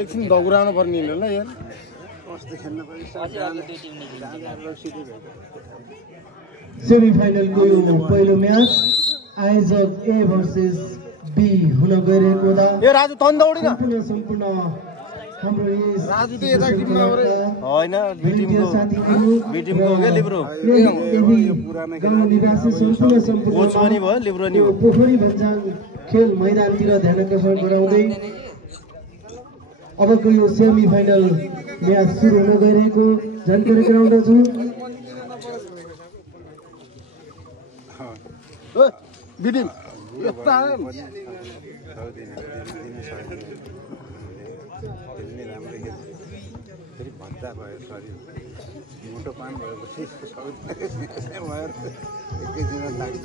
एकछिन दगुराउनु पर्ने ल यार सेमिफाइनलको यो पहिलो म्याच आयोजक ए भर्सेस बी हुन गइरहेको हुँदा ए राजु तन दौडिन सम्पूर्ण हाम्रो राजु त यता टिममा हैन बी टिमको के लिब्रो गाउँ निवासी सम्पूर्ण कोच पनि भयो लिब्रो नि हो पोखरी भन्जाङ खेल मैदानतिर ध्यान आकर्षण गराउँदै अबको यो सेमिफाइनल म्याच सुरु हुन गइरहेको जानकारी गराउँदछु बिटिम यता भद्दा भयो शरीर मोटो पान भएपछि एकैछिन लाग्छ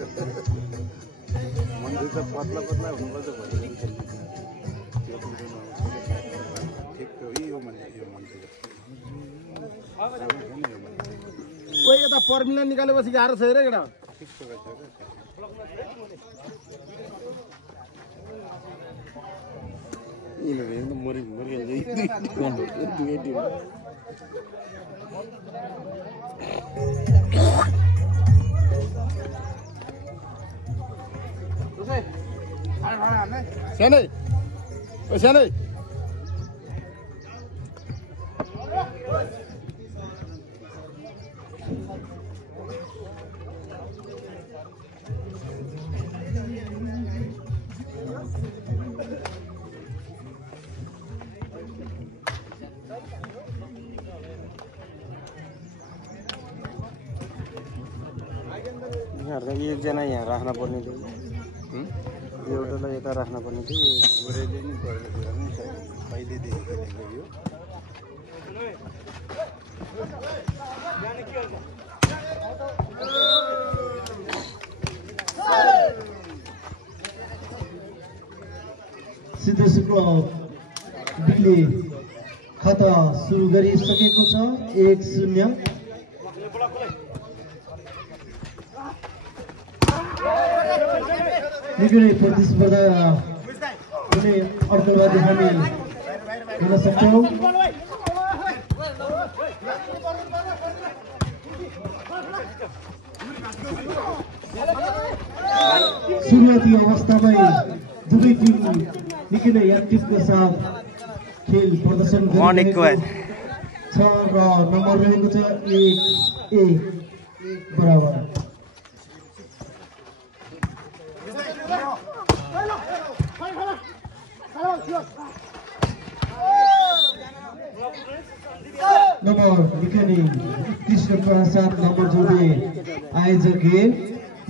मन्दिर त पतला पतला हुनुपर्छ भोलि ठिक यो मन्दिर ओइ यता पर्मिला निकालेपछि गाह्रो छ रे केटा ठिक छ यिनीहरू मरि सानै सानै एकजना यहाँ राख्न पर्ने थियो एउटालाई यता राख्न पर्ने थियो गोरेले नि पहिलेदेखि खेलेको यो सिद्धेश्वरको बिले खाता सुरु गरिसकेको छ 1-0 निकै प्रतिस्पर्धा हुने अड्कलबाजी हामी हुन सक्छौँ सुरुवाती अवस्थामै दुवै टिम निकै नै एक्टिभको साथ खेल प्रदर्शन गरिरहेको छ र नम्बर रहेको छ 1-1 बराबर नम्बर निकै कृष्ण प्रसाद नम्बर जोडे आयोजक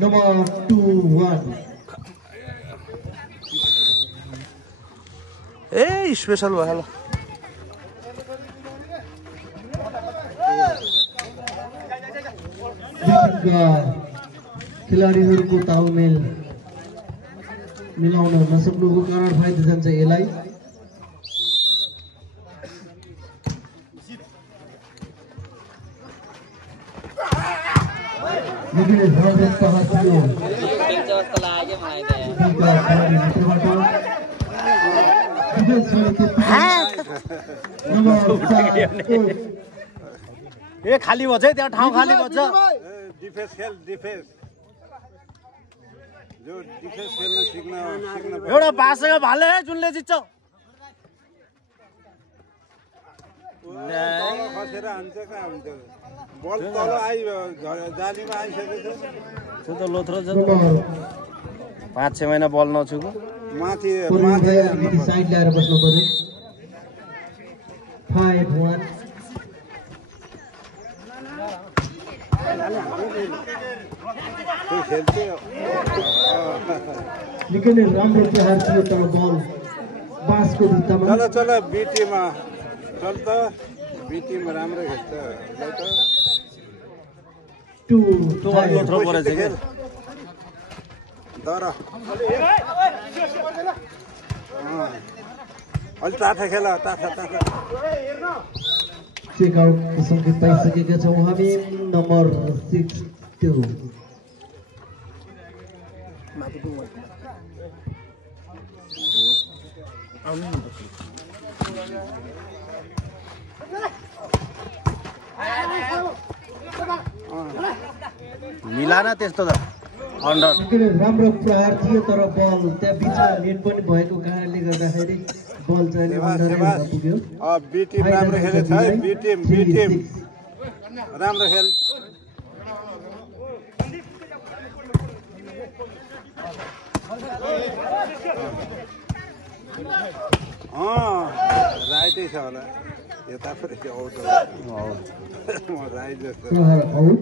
नम्बर 2-1 ए स्पेशल भयो ल खेलाडीहरूको तालमेल मिलाउन नसक्नुको कारण फाइदा जान्छ यसलाई ए खाली भन्छ है त्यहाँ ठाउँ खाली भन्छ डिफेन्स खेल डिफेन्स जो डिफेन्स खेल्न सिक्न एउटा बासँग भाले है जुनले जित्छ खसेर हान्छ कहाँ हुन्छ बल तल आइयो जालीमा आइसकेको छ त लोथ्रो छ 5-6 महिना बल नछुको माथि साइड ल्याएर बस्नु पर्यो 5-1 निकै नै राम्रो प्रहार थियो तर बल बासको भित्तामा चल चल बी टिममा चल त बी टिम राम्रो खेल्छ ल त 2 लोथ्रो परेछ के तर अलि टाठा खेल टाठा चेकआउटको सङ्केत पाइसकेका छौँ हामी नम्बर 62 मिलान त्यस्तो त अन्डर राम्रो प्रहार थियो तर बल त्यहाँ बिचमा नेट पनि भएको कारणले गर्दाखेरि बल चाहिँ अन्डरमा पुग्यो बी टिम राम्रो खेलेछ है बी टिम राम्रो खेल राइटै छ होला यता पनि आउट राइट जस्तो आउट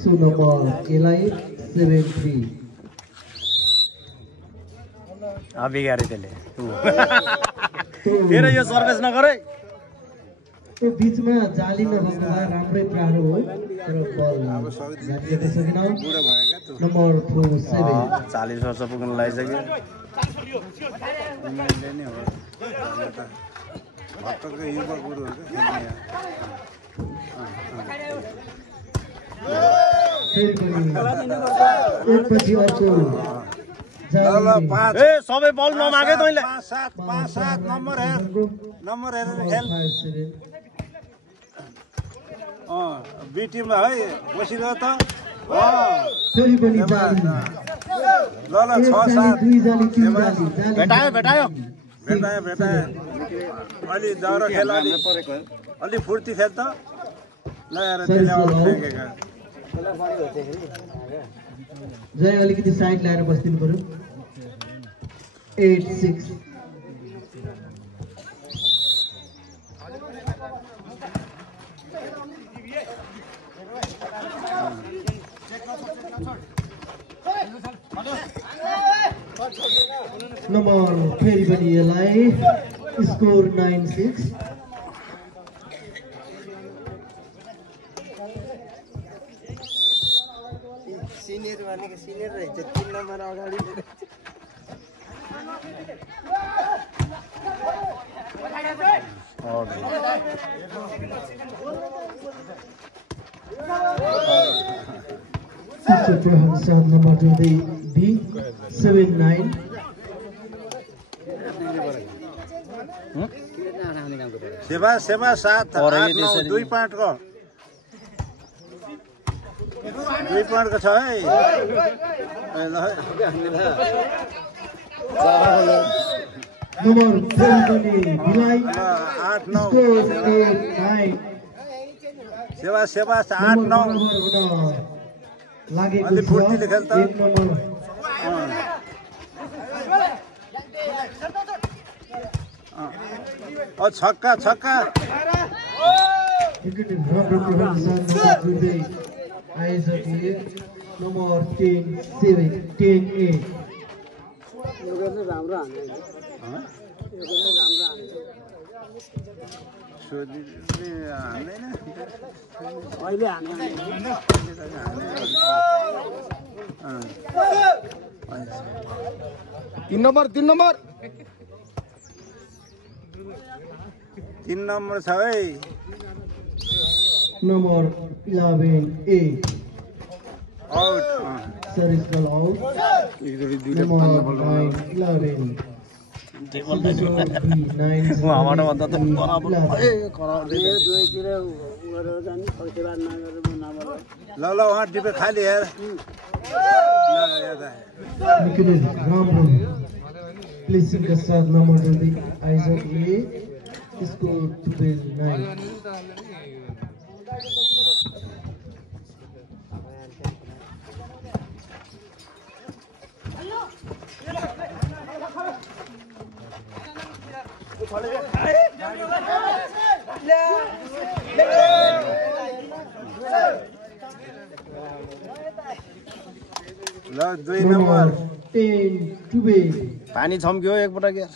सो नम्बर एलाई 73 बिगारे त्यसले फेरि यो सर्भिस नगरे त्यो बिचमा जाली नभएको भए राम्रै प्रहार हो तर बल जालिएको सकेनौँ बुढो भयो क्या तँ नम्बर 47 40 वर्ष पुग्न लागिसक्यो उमेरले नै हो भक्तको युवा बुढो हुन्छ फेरि पनि एकपछि अर्को ए सबै बल नमागे तैँले 5-7 नम्बर हेरेर खेल बी टिममा है बसिरह त फेरि पनि जाली ल 6-7 दुई जाली तीन जाली भेटायो भेटायो अलि दौरो खेल अलि फुर्ती खेल त लगाएर त्यसले आउट फ्याँकेका जय अलिकति साइड लाएर बस्दिनु पर्यो 8-6 नम्बर फेरि पनि यसलाई स्कोर 9-6 सिनियर भनेको सिनियर रहेछ 3 नम्बर अगाडि सात नम्बर जोड्दै B 7-9 सेवा 7-8-9 2 पॉइन्टको 2 पॉइन्टको छ है नम्बर फेरि पनि बिलाई 8-9 स्कोर 8-9 सेवा 8-9 लागेको अलि छ फुर्तीले खेल त 1 नम्बर छक्का विकेट राम्रो प्रदर्शन गर्दै आइसके नम्बर 10-8 राम्रो हान्दैन अहिले हान्यो 3 नम्बर 3 नम्बर छ है नम्बर 11-8 आउट सर्भिस बल आउट नम्बर 9-11 उहाँबाट भन्दा त बराबर दुवैतिर गरेर जाने पैसा नगरेर नम्बर ल उहाँ डिपे खाली हेर निकै राम्रो प्लेसिङका साथ नम्बर जोड्दै आइसके स्कोर 12-9 ल 2 नम्बर 10-12 पानी छम्क्यो एकपटक यार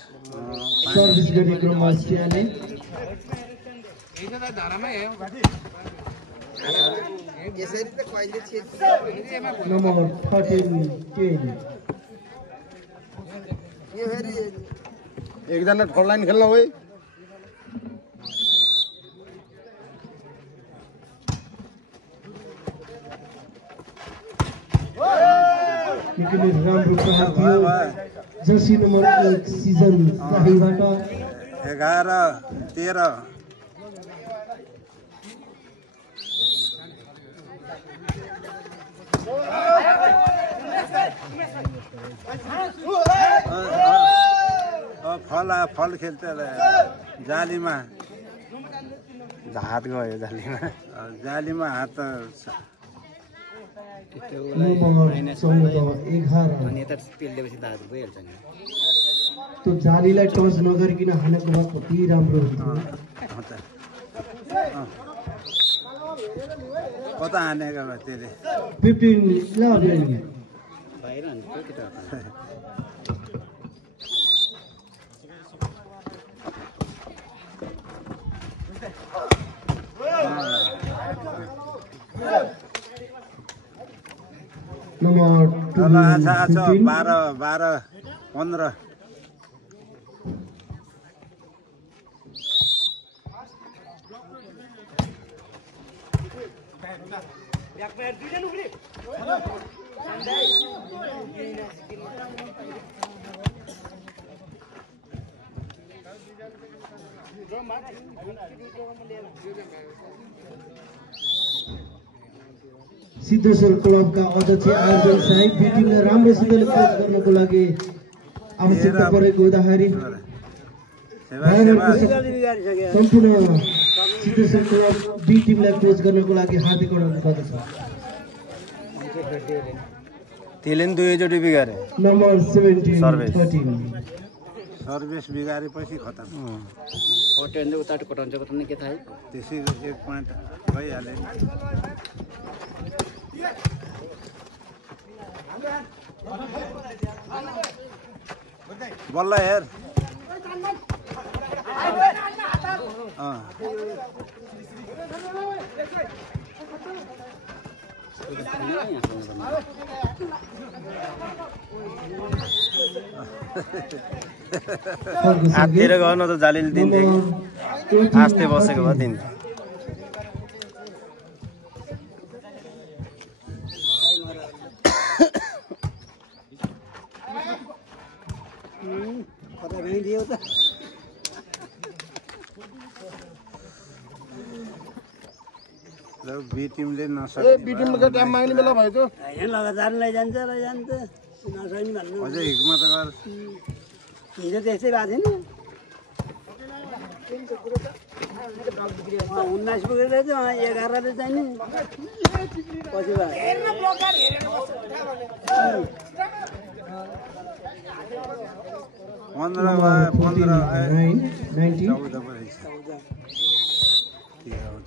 सर्भिस गर्ने क्रममा स्याले नम्बर 13-10 एकजना ठोर लाइन खेल्न है निकै राम्रो प्रहार थियो जर्सी नम्बर 1 सिजन शाहीबाट 11-13 फल खेल्छ जालीमा हात गयो जालीमा हात त्यो जालीलाई टच नगरिकन हानेको भए कति राम्रो हुन्थ्यो कता हानेको भए त्यसले 15 ल अभियान नम्बर 12-15 सिद्धेश्वर क्लबका अध्यक्ष आयोजन साहेब बिटिङलाई राम्रोसितले कोच गर्नको लागि आवश्यकता परेको हुँदाखेरि सम्पूर्ण सिद्धेश्वर क्लब बी टिमलाई कोच गर्नको लागि हार्दिक अनुरोध गर्दछ त्यसले नि दुईचोटि बिगारे नम्बर 17-13 सर्भिस बिगारेपछि खतम त्यसै 1 पोइन्ट भइहाल्यो बल्ल हेर हाततिर गर्नु त जालीले दिन्थ्यो कि आस्ते बसेको भए दिन्थ्यो बी टिमले नसक्ने बी टिमको टाइम माग्ने बेला भयो त हैन लगातार लैजान्छ नसक्ने भन्नु अझै हिक्मत गर हिजो त्यस्तै भएको थिएन 19 पुगेर रहेछ 11 ले चाहिँ नि पछि भयो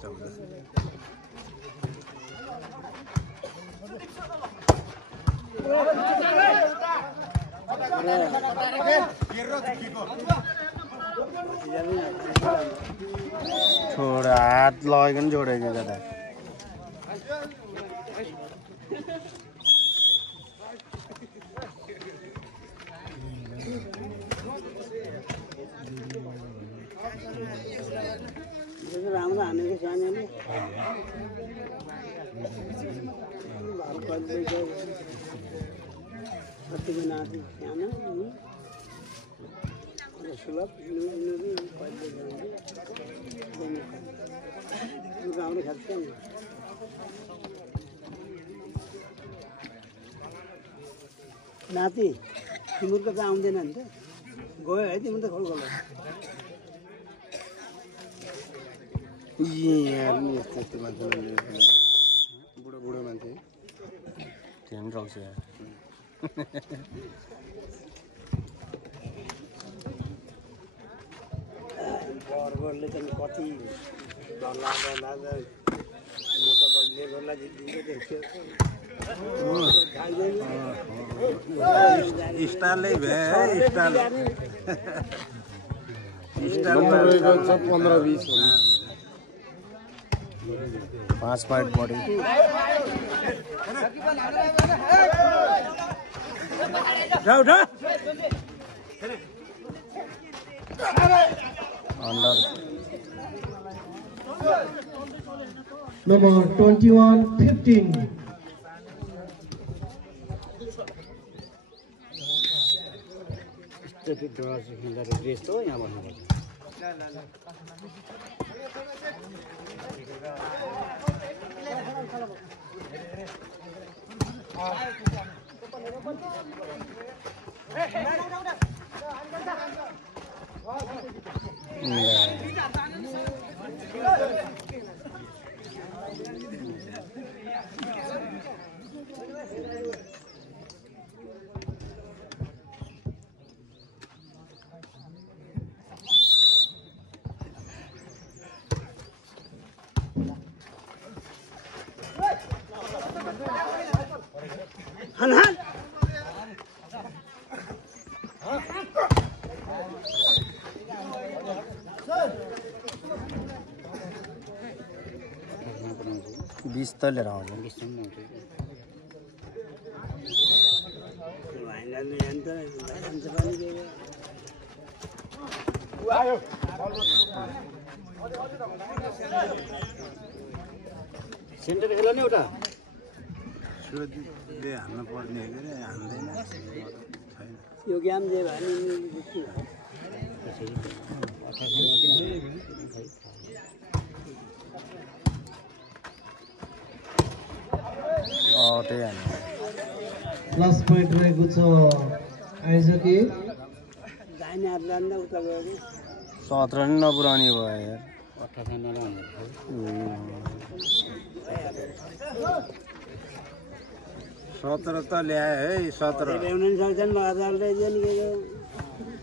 14 छोडा हात लगाइकन जोडेको दादा राम्रो हानेको सानोले कतिको नाति सानो सुलभ राम्रो खेल्छ नि नाति तिम्रो त आउँदैन नि त गयो है तिम्रो त खोल बुढो मान्छे त्यो पनि रौछ बर्गरले त कति डल्ला मोटो बलले गर्ला जित्दिन्छ देख्यो स्टारले भए स्टार 15-20 5 पॉइंट बढी Number 21-15. बीस त लिएर आउँछ सेन्टर खेला नि एउटा सुरजले हान्न पर्ने हो कि हान्दैन यो गेम जे भयो Last point रहेको छ आयोजकले दाहिने हात लान्दा उता गयो नि 17 नि नपुराउने भयो यार 18 नलाउने 17 त ल्याए है 17 ल्याउन नि सक्छन् महाराजले दिए नि के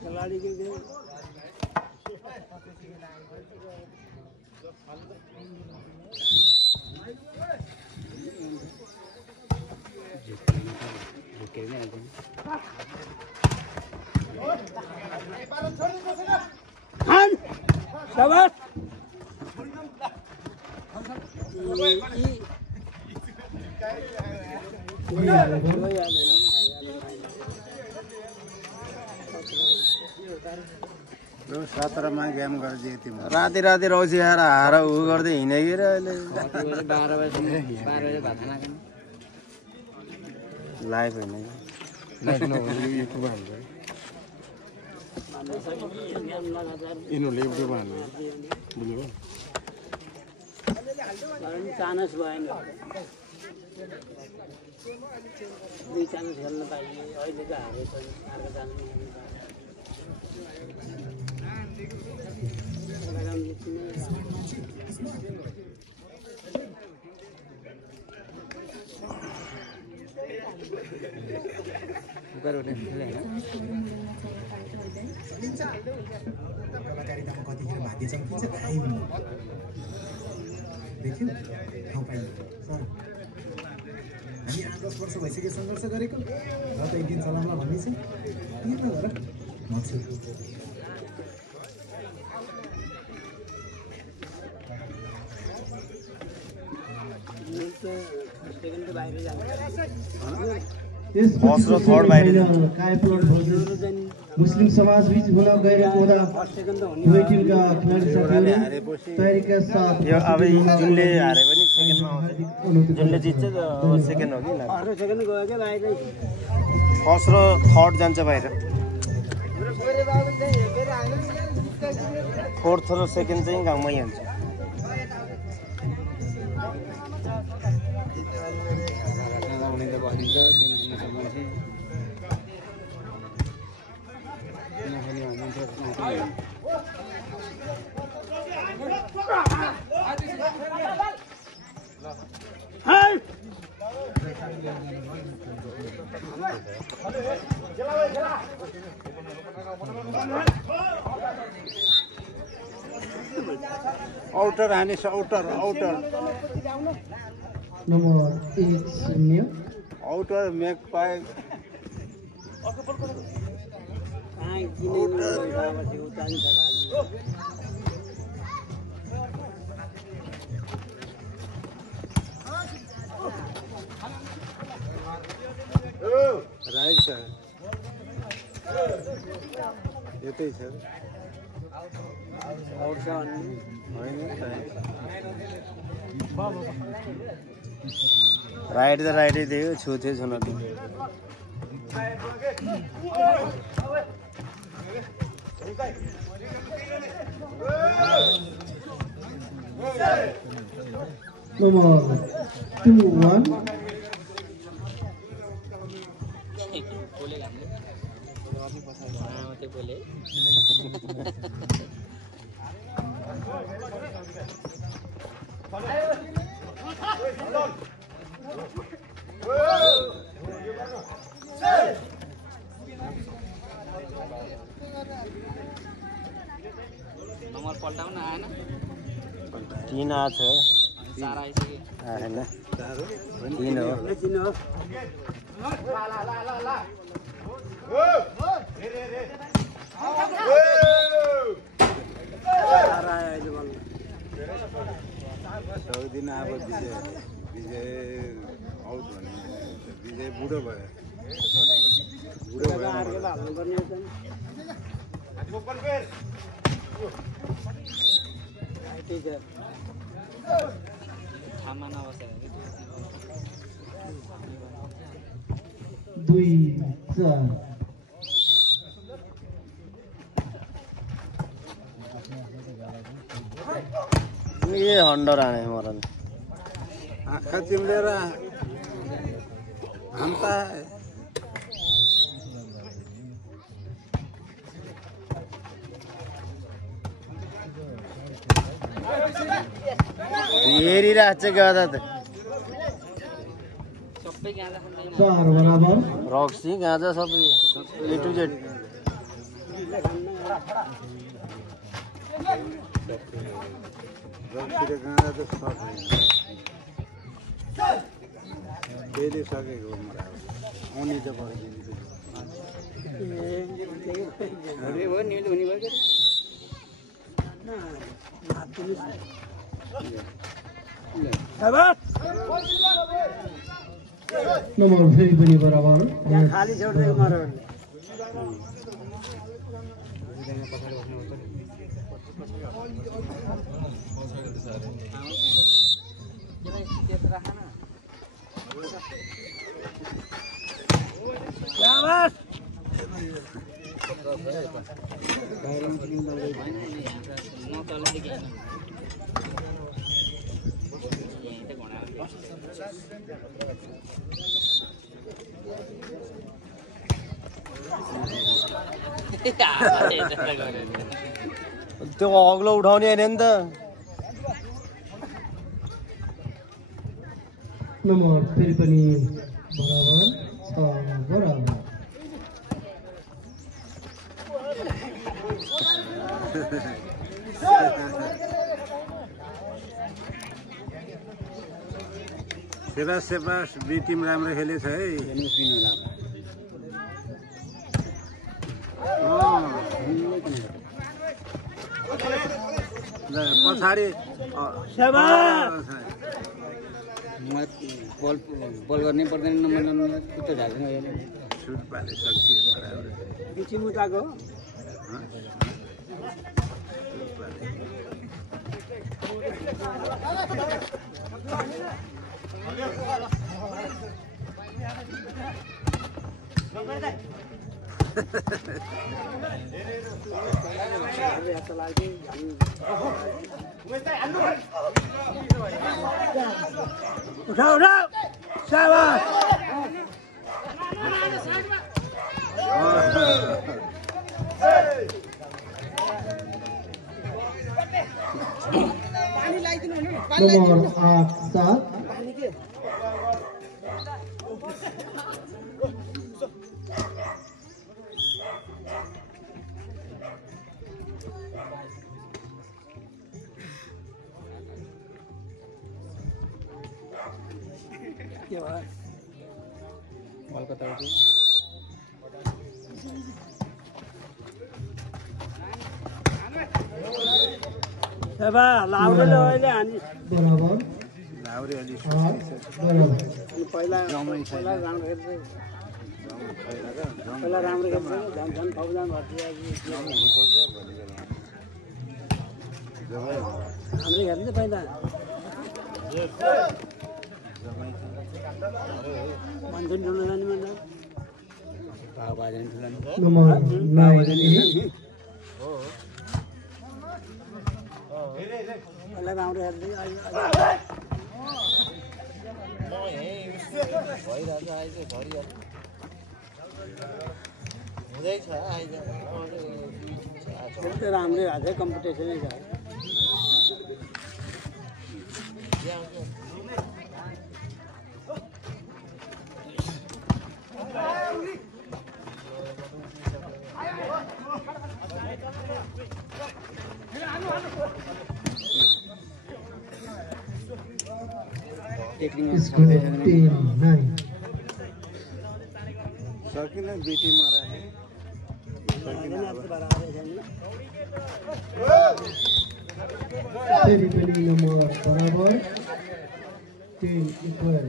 खेलाडी के शाबाश यो 17 मा गेम गरिदिए तिम्रो राति राति रौसी आएर हार उ गर्दै हिँडे कि र अहिले 12 बजे भात खाना लाइभ होइन लाइभ नभए युट्युबमा हाल्छ यिनीहरूले युट्युबमा हाल्छ बुझ्नुभयो चानस भएन दुई चानस खेल्न पाइयो अहिले त हारेछ अर्को चानस कलाकारितामा कतिखेर भाग्य चम्किन्छ देखियो ठाउँ पाइयो सर हामी 8-10 वर्ष भइसक्यो सङ्घर्ष गरेको र त एक दिन चलाउँला भन्ने चाहिँ के नगर म छु फर्स्ट र थर्ड बाहिर मुस्लिम समाज बीच हुन गइरहेको हुँदा दुवै टिमका खेलाडी साथीहरू तयारीका साथ यो अब जुनले हारे पनि सेकेन्डमा आउँछ जुनले जित्छ सेकेन्ड हो कि अर्को सेकेन्ड गयो क्या बाहिर फर्स्ट र थर्ड जान्छ बाहिर फोर्थ र सेकेन्ड चाहिँ गाउँमै हुन्छ आउटर हानेछ आउटर नम्बर 1-0 आउटर मेक पाए यतै छ राइट त राइटै थियो छुथ्यो छुन Nomor 2-1. नम्बर पल्टाउन आएन 3 आछ 4 आइसक्यो आएन 3 हो दिन अब विजय आउट भने विजय बुढो भयो ठाममा नबसेर 2-4. ये हन्डर आने मरन आँखा चिम्लेर हाम्ता हेरिरहेको छ गादा त सबै गाँजा खाँदैन 4 बराबर. रक्सी गाँजा सबै ए टु जेड रक्सीले गाँडा त सक्दैन त्यसले सकेको हो मलाई आउने त अरे हो नि हुने भयो Nomor फेरि पनि बराबर. खाली छोडिदिएको मरो त्यो अग्लो उठाउने हैन नि त Nomor फेरि पनि बराबर. 6 बराबर. सेबास बी टिम राम्रो खेलेछ है पछाडि बल गर्नै पर्दैन नम्बर कुतो ढाल्दैन सुट पाले सक्यो बराबर बिची मुताको उठाऊ शाबाश Nomor 8-7. लाउरे अहिले हानी बराबर. लाउरे अलि 8 बराबर. पहिला राम्रो पहिला राम्रो खेल्छ झन् झन् फौजान भर्ती हाम्रै खेल्छ पहिला मान्छे डुल्न जाने भन्दा नम्बर 9 पहिला राम्रो खेल्दै राम्रै हाल्छ कम्पिटिसनै छ स्कोर 10-9 सकिन बिटीमा फेरि पनि नम्बर बराबर 10 इक्वल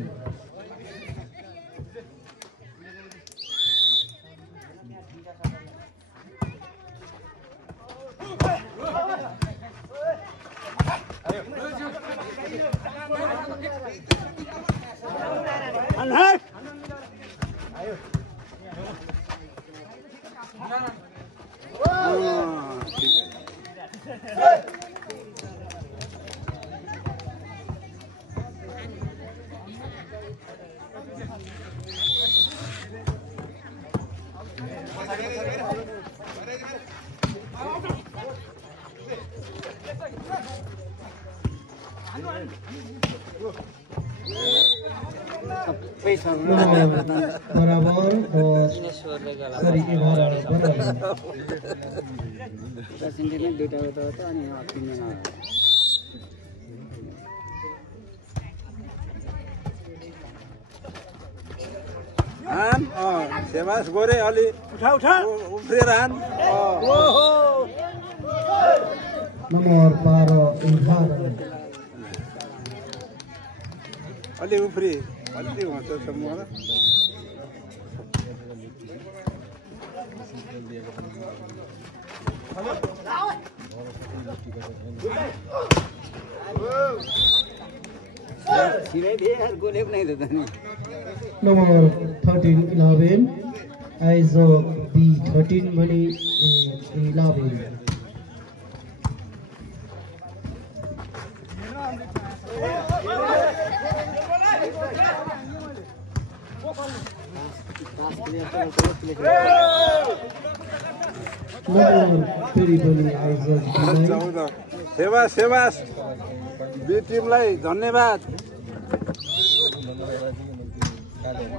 बराबर 10 सरी 11 बराबर सेवास गोरे अलि उठा उफ्रेर हान नम्बर 12 अलि उफ्री अलि हुन्छ समूह नम्बर 13-11 आइज बी 13 भने 11 फेरि पनि आइज सेवास बी टिमलाई धन्यवाद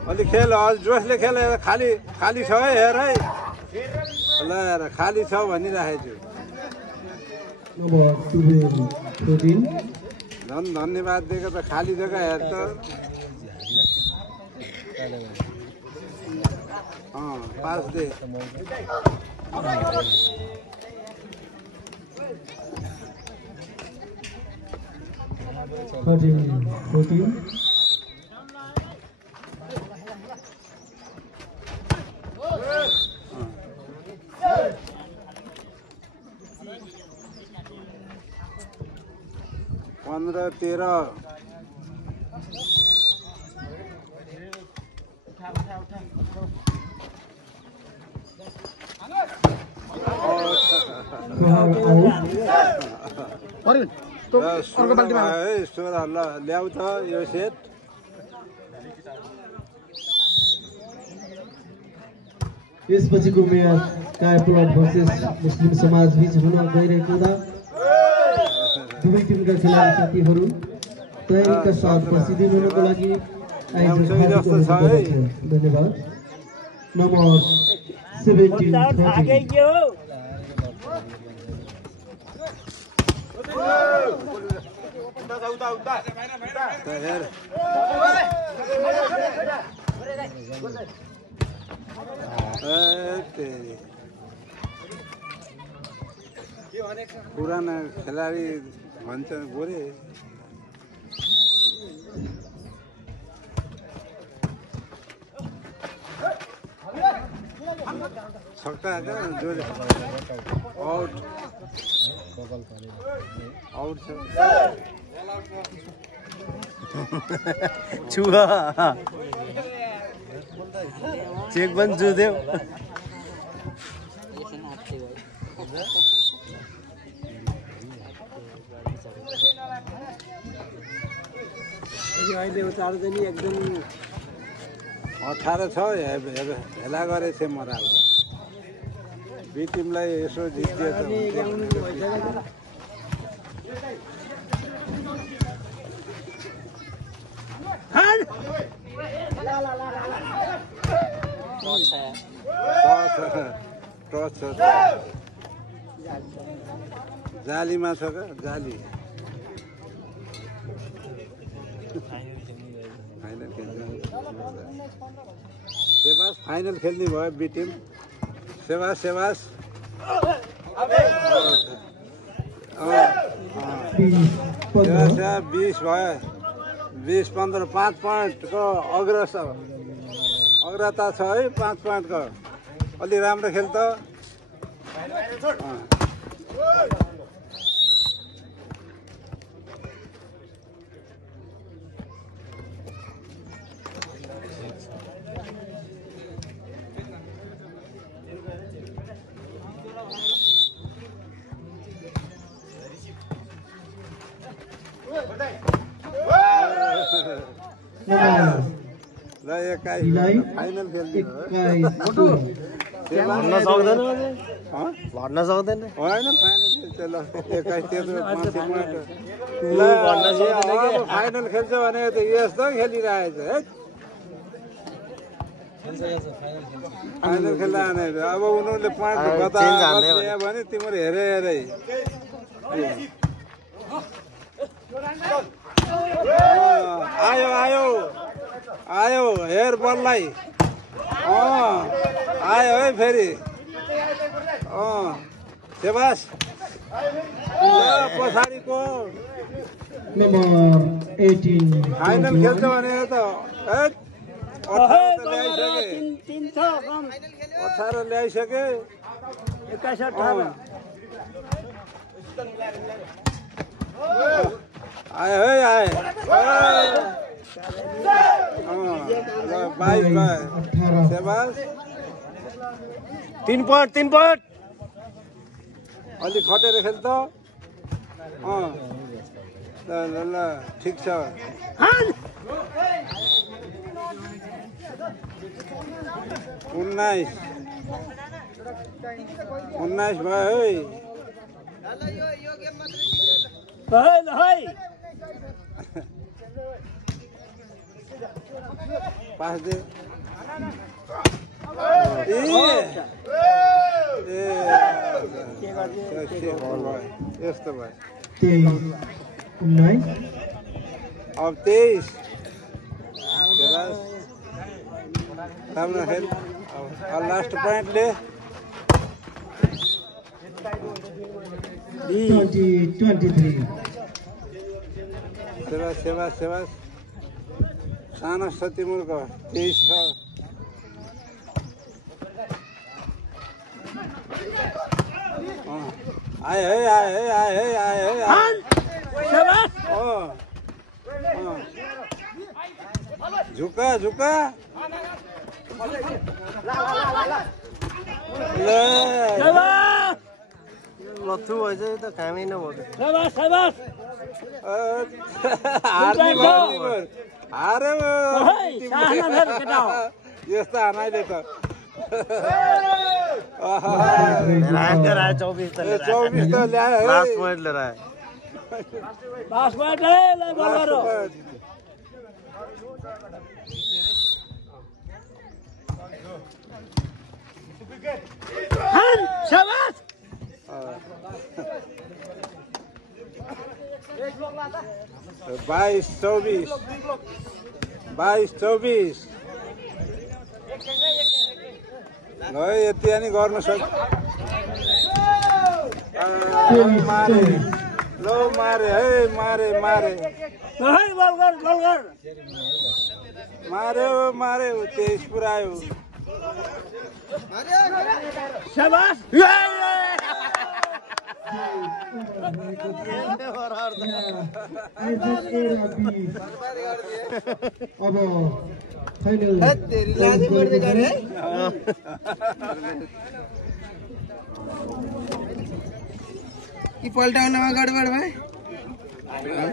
अलि खेल जोसले खेल खाली छ है हेर है ल हेर खाली छ भनिराखेको छु झन् धन्यवाद दिएको त खाली जग्गा हेर त पास दे पन्ध्र 13 ल ल्याउ त यो सेट यसपछिको म्याच काय क्लब भर्सेस मुस्लिम समाज बीच हुन गइरहेको हुँदा दुवै टिमका खेलाडी साथीहरू तयारीका साथ प्रसिद्धि हुनको लागि धन्यवाद नम्बर 17 पुराना खेलाडी भन्छ गोरे छक्का क्या जोडी आउट आउट छ छुवा चेक पनि जुदेऊ अहिले उतार चाहिँ एकदम 18 छ हेला गरेछ मराल बी टिमलाई यसो जित्दियो त टच छ जालीमा छ क्या जाली फाइनल खेल्छ सेवास फाइनल खेल्ने भयो बी टिम सेवास 20 भयो 20-15 5 पोइन्टको अग्रता छ है 5 पोइन्टको अलि राम्रो खेल त ल 21 फाइनल खेल्ने भन्न सक्दैन भन्न सक्दैन होइन फाइनल खेल्छ ल 21 फाइनल खेल्छ भने त यस्तो खेलिरहेछ है फाइनल खेल्दा अब उनीहरूले पोइन्ट बताए भने तिम्रो हेरे आयो हेर बललाई आयो है फेरि सेवास पछाडिको नम्बर 18 फाइनल खेल्छ भने त 18 ल्याइसके 21-18 आयो है आयो 22 सेवास 3 पोइन्ट अलि खटेर खेल त ल ठिक छ 19 भयो है पास दे यस्तो भयो 19 अब 23 राम्रो खेल लास्ट पोइन्ट ले 20-23 सेवास सानो छ तिम्रो 23 छ आयो झुका लथु भएछ त कामै नभयो यस्तो हानाइले त 24 त ल्यायो लास्ट पोइन्ट लिएर आयो बाइस 24 ल यति अनि गर्न सक्छ मारे है मारे 23 पुऱ्यायो शाबाश अब फाइनल पल्टाउनमा गडबड भयो